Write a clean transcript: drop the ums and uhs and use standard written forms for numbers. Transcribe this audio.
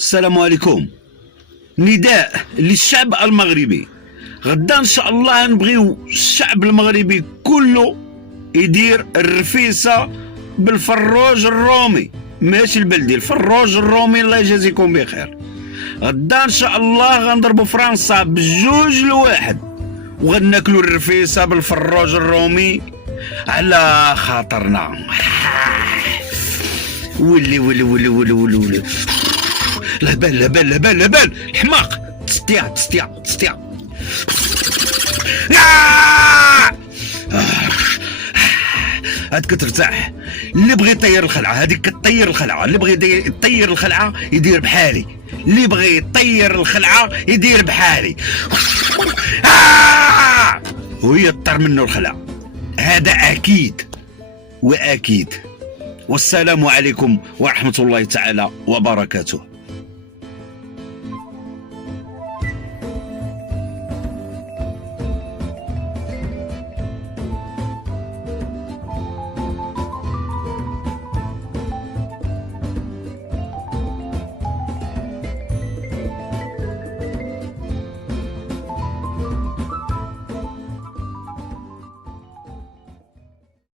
السلام عليكم. نداء للشعب المغربي. غدا ان شاء الله نبغيو الشعب المغربي كله يدير الرفيسه بالفروج الرومي، ماشي البلدي، الفروج الرومي. الله يجازيكم بخير. غدا ان شاء الله غنضربوا فرنسا ب2-1 وغناكلوا الرفيسه بالفروج الرومي على خاطرنا. ولي ولي ولي ولي ولي ولي لهبال لهبال لهبال لهبال الحماق. تستيع تستيع تستيع. هادك ترتاح. اللي بغى يطير الخلعه هذيك كطير الخلعه، اللي بغى يطير الخلعه يدير بحالي، اللي بغى يطير الخلعه يدير بحالي. وهي طر منه الخلعه، هذا اكيد واكيد. والسلام عليكم ورحمه الله تعالى وبركاته.